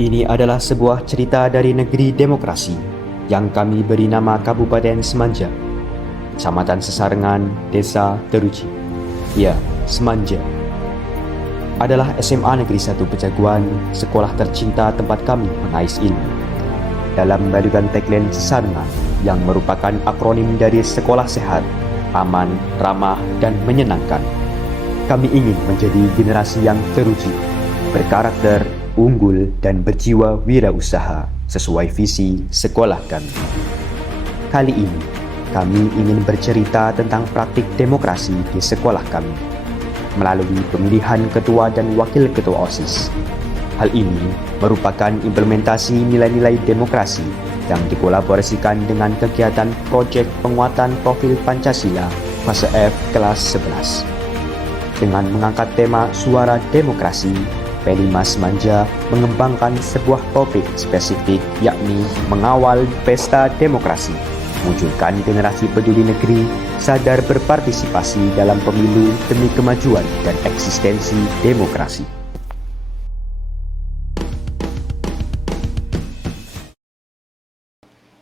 Ini adalah sebuah cerita dari negeri demokrasi yang kami beri nama Kabupaten Semanja, Kecamatan Sesarengan, Desa Teruji. Ya, Semanja adalah SMA Negeri 1 Pejaguan, sekolah tercinta tempat kami mengais ilmu. Dalam balugan tagline Sesarengan yang merupakan akronim dari Sekolah Sehat, Aman, Ramah, dan Menyenangkan, kami ingin menjadi generasi yang teruji, berkarakter, unggul, dan berjiwa wirausaha sesuai visi sekolah kami. Kali ini, kami ingin bercerita tentang praktik demokrasi di sekolah kami melalui pemilihan ketua dan wakil ketua OSIS. Hal ini merupakan implementasi nilai-nilai demokrasi yang dikolaborasikan dengan kegiatan proyek penguatan profil Pancasila fase F kelas 11. Dengan mengangkat tema Suara Demokrasi, P5 Semanja mengembangkan sebuah topik spesifik, yakni mengawal pesta demokrasi, munculkan generasi peduli negeri, sadar berpartisipasi dalam pemilu demi kemajuan dan eksistensi demokrasi.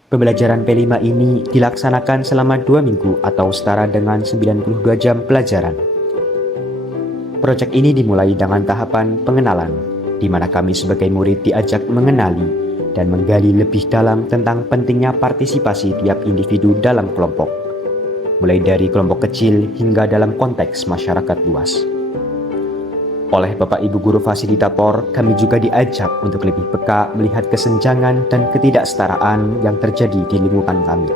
Pembelajaran P5 ini dilaksanakan selama 2 minggu atau setara dengan 92 jam pelajaran. Proyek ini dimulai dengan tahapan pengenalan, di mana kami sebagai murid diajak mengenali dan menggali lebih dalam tentang pentingnya partisipasi tiap individu dalam kelompok, mulai dari kelompok kecil hingga dalam konteks masyarakat luas. Oleh Bapak Ibu Guru Fasilitator, kami juga diajak untuk lebih peka melihat kesenjangan dan ketidaksetaraan yang terjadi di lingkungan kami.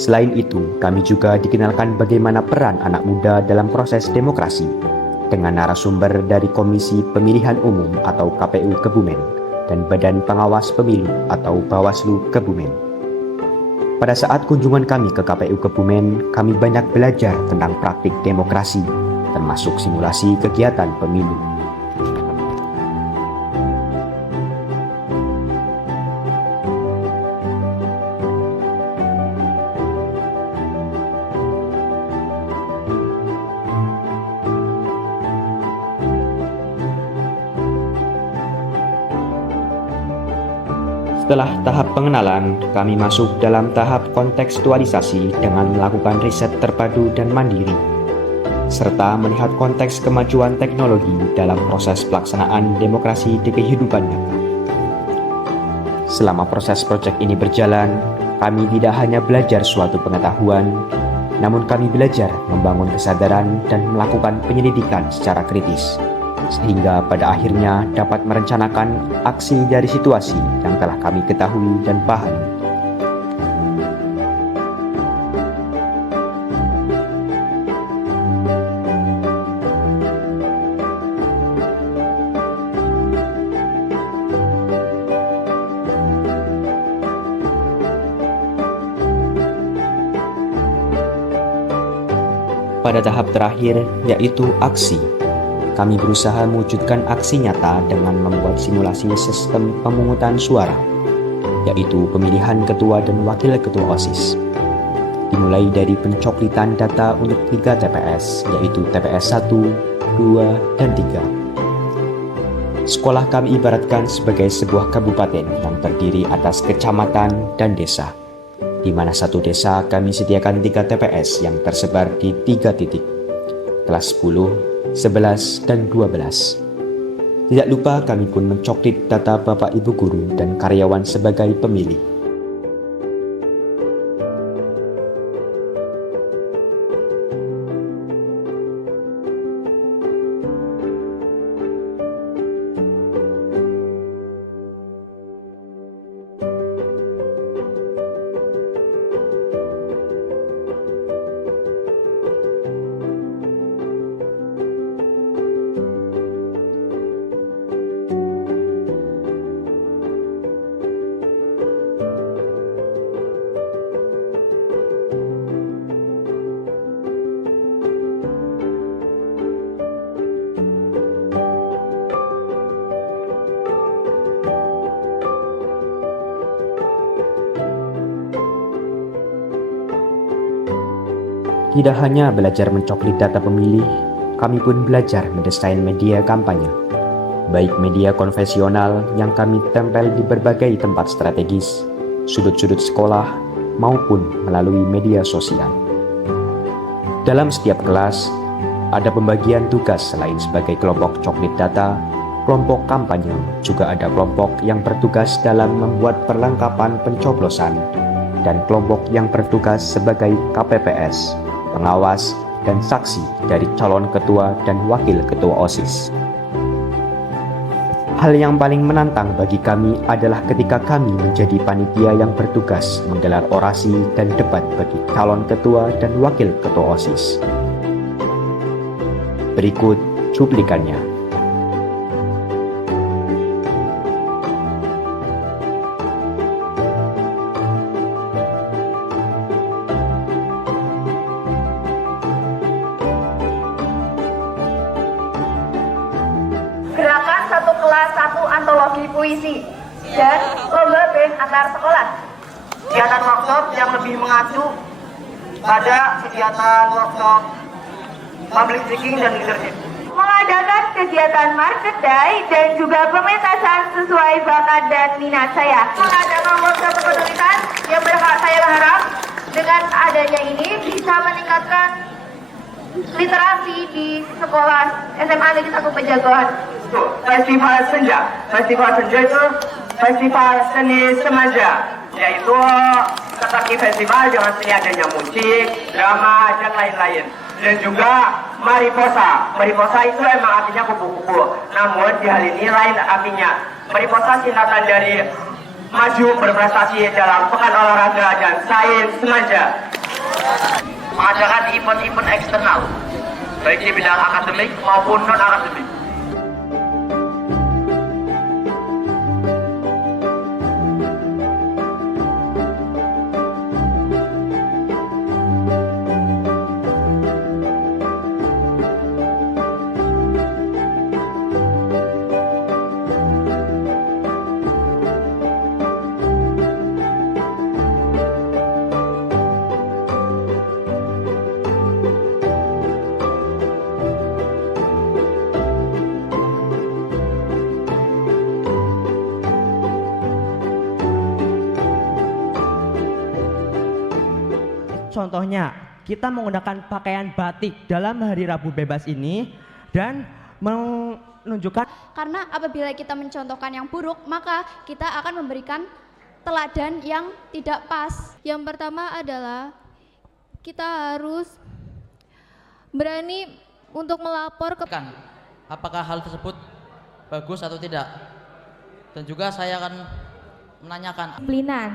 Selain itu, kami juga dikenalkan bagaimana peran anak muda dalam proses demokrasi dengan narasumber dari Komisi Pemilihan Umum atau KPU Kebumen dan Badan Pengawas Pemilu atau Bawaslu Kebumen. Pada saat kunjungan kami ke KPU Kebumen, kami banyak belajar tentang praktik demokrasi, termasuk simulasi kegiatan pemilu. Setelah tahap pengenalan, kami masuk dalam tahap kontekstualisasi dengan melakukan riset terpadu dan mandiri, serta melihat konteks kemajuan teknologi dalam proses pelaksanaan demokrasi di kehidupan nyata. Selama proses proyek ini berjalan, kami tidak hanya belajar suatu pengetahuan, namun kami belajar membangun kesadaran dan melakukan penyelidikan secara kritis, sehingga pada akhirnya dapat merencanakan aksi dari situasi yang telah kami ketahui dan pahami. Pada tahap terakhir, yaitu aksi, kami berusaha mewujudkan aksi nyata dengan membuat simulasi sistem pemungutan suara, yaitu pemilihan ketua dan wakil ketua OSIS. Dimulai dari pencoklitan data untuk 3 TPS, yaitu TPS 1, 2, dan 3. Sekolah kami ibaratkan sebagai sebuah kabupaten yang terdiri atas kecamatan dan desa, di mana satu desa kami sediakan 3 TPS yang tersebar di 3 titik, kelas 10, 11, dan 12. Tidak lupa kami pun mencoklit data Bapak Ibu Guru dan karyawan sebagai pemilih. Tidak hanya belajar mencoklit data pemilih, kami pun belajar mendesain media kampanye, baik media konvensional yang kami tempel di berbagai tempat strategis, sudut-sudut sekolah, maupun melalui media sosial. Dalam setiap kelas, ada pembagian tugas selain sebagai kelompok coklit data, kelompok kampanye, juga ada kelompok yang bertugas dalam membuat perlengkapan pencoblosan, dan kelompok yang bertugas sebagai KPPS, pengawas, dan saksi dari calon ketua dan wakil ketua OSIS. Hal yang paling menantang bagi kami adalah ketika kami menjadi panitia yang bertugas menggelar orasi dan debat bagi calon ketua dan wakil ketua OSIS. Berikut cuplikannya. Gerakan satu kelas satu antologi puisi dan lomba band antar sekolah. Kegiatan workshop yang lebih mengacu pada kegiatan workshop public speaking dan leadership. Mengadakan kegiatan market day dan juga pementasan sesuai bakat dan minat saya. Mengadakan workshop kepedulian yang saya berharap dengan adanya ini bisa meningkatkan literasi di sekolah SMA Negeri 1 Pejagoan. Festival Senja. Festival Senja itu festival seni semanja, yaitu seperti festival dengan seni adanya musik, drama, dan lain-lain. Dan juga Mariposa. Mariposa itu emang artinya kupu-kupu. Namun di hal ini lain artinya. Mariposa singkatan dari maju berprestasi dalam pekan olahraga dan sains semanja. Mengadakan event-event eksternal, baik di bidang akademik maupun non-akademik. Contohnya, kita menggunakan pakaian batik dalam hari Rabu bebas ini dan menunjukkan karena apabila kita mencontohkan yang buruk, maka kita akan memberikan teladan yang tidak pas. Yang pertama adalah kita harus berani untuk melapor ke apakah hal tersebut bagus atau tidak. Dan juga saya akan menanyakan disiplinan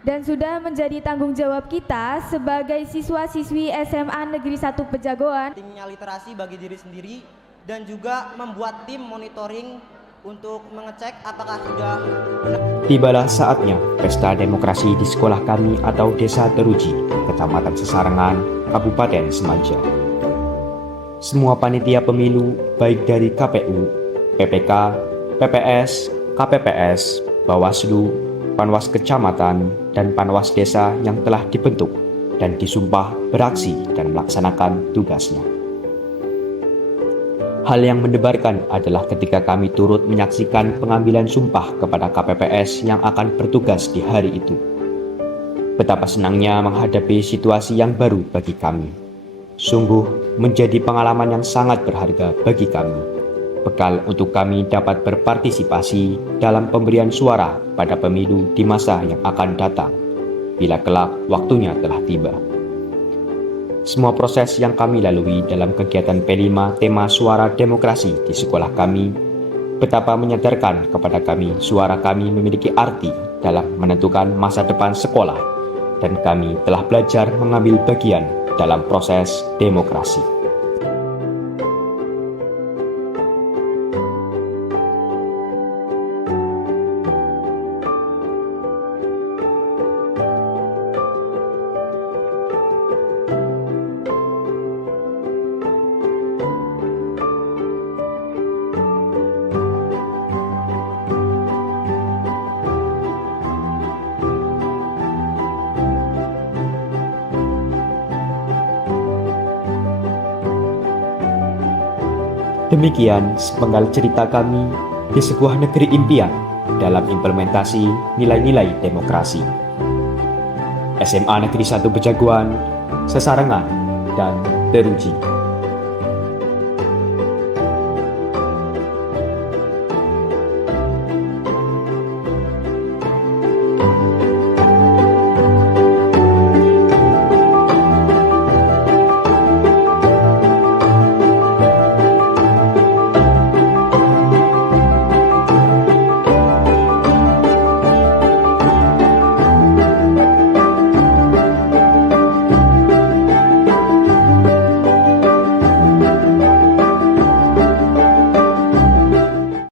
dan sudah menjadi tanggung jawab kita sebagai siswa-siswi SMA Negeri 1 Pejagoan. Pentingnya literasi bagi diri sendiri dan juga membuat tim monitoring untuk mengecek apakah sudah Tibalah saatnya pesta demokrasi di sekolah kami atau Desa Teruji, Kecamatan Sesarengan, Kabupaten Semanja. Semua panitia pemilu baik dari KPU, PPK, PPS, KPPS, Bawaslu, Panwas Kecamatan, dan Panwas Desa yang telah dibentuk dan disumpah beraksi dan melaksanakan tugasnya. Hal yang mendebarkan adalah ketika kami turut menyaksikan pengambilan sumpah kepada KPPS yang akan bertugas di hari itu. Betapa senangnya menghadapi situasi yang baru bagi kami. Sungguh menjadi pengalaman yang sangat berharga bagi kami. Bekal untuk kami dapat berpartisipasi dalam pemberian suara pada pemilu di masa yang akan datang, bila kelak waktunya telah tiba. Semua proses yang kami lalui dalam kegiatan P5 tema suara demokrasi di sekolah kami, betapa menyadarkan kepada kami suara kami memiliki arti dalam menentukan masa depan sekolah, dan kami telah belajar mengambil bagian dalam proses demokrasi. Demikian sepenggal cerita kami di sebuah negeri impian dalam implementasi nilai-nilai demokrasi. SMA Negeri 1 Bejaguan, Sesarengan, dan Teruji.